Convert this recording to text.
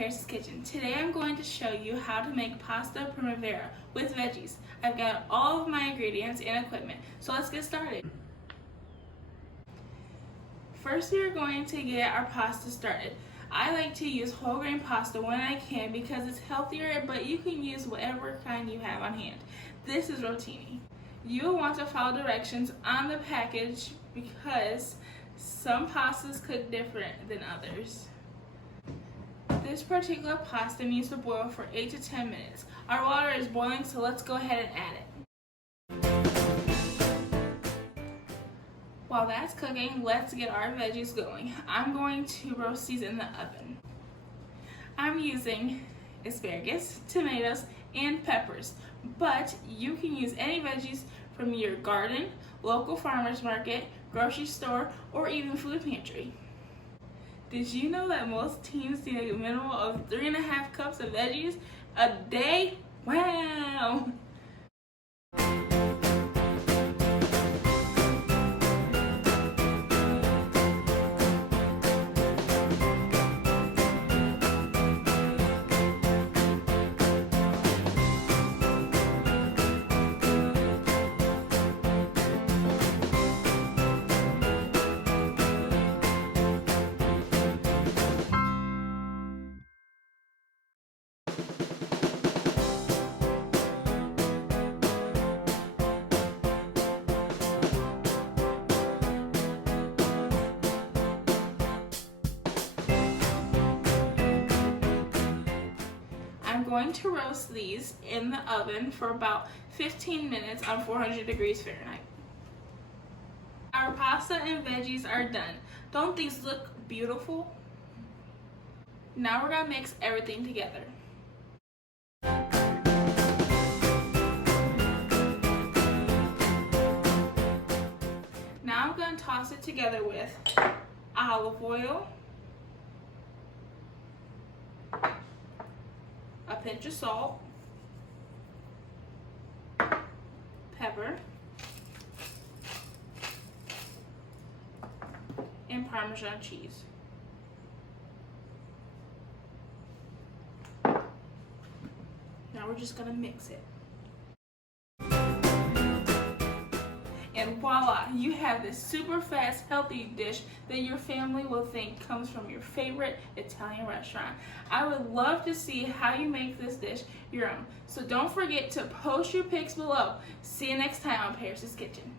Paris' Kitchen. Today I'm going to show you how to make pasta primavera with veggies. I've got all of my ingredients and equipment, so let's get started. First, we are going to get our pasta started. I like to use whole grain pasta when I can because it's healthier, but you can use whatever kind you have on hand. This is rotini. You will want to follow directions on the package because some pastas cook different than others. This particular pasta needs to boil for 8 to 10 minutes. Our water is boiling, so let's go ahead and add it. While that's cooking, let's get our veggies going. I'm going to roast these in the oven. I'm using asparagus, tomatoes, and peppers, but you can use any veggies from your garden, local farmer's market, grocery store, or even food pantry. Did you know that most teens need a minimum of 3.5 cups of veggies a day? Wow! I'm going to roast these in the oven for about 15 minutes on 400 degrees Fahrenheit. Our pasta and veggies are done. Don't these look beautiful? Now we're going to mix everything together. Now I'm going to toss it together with olive oil, a pinch of salt, pepper, and Parmesan cheese. Now we're just gonna mix it. And voila, you have this super fast, healthy dish that your family will think comes from your favorite Italian restaurant. I would love to see how you make this dish your own. So don't forget to post your pics below. See you next time on Paris' Kitchen.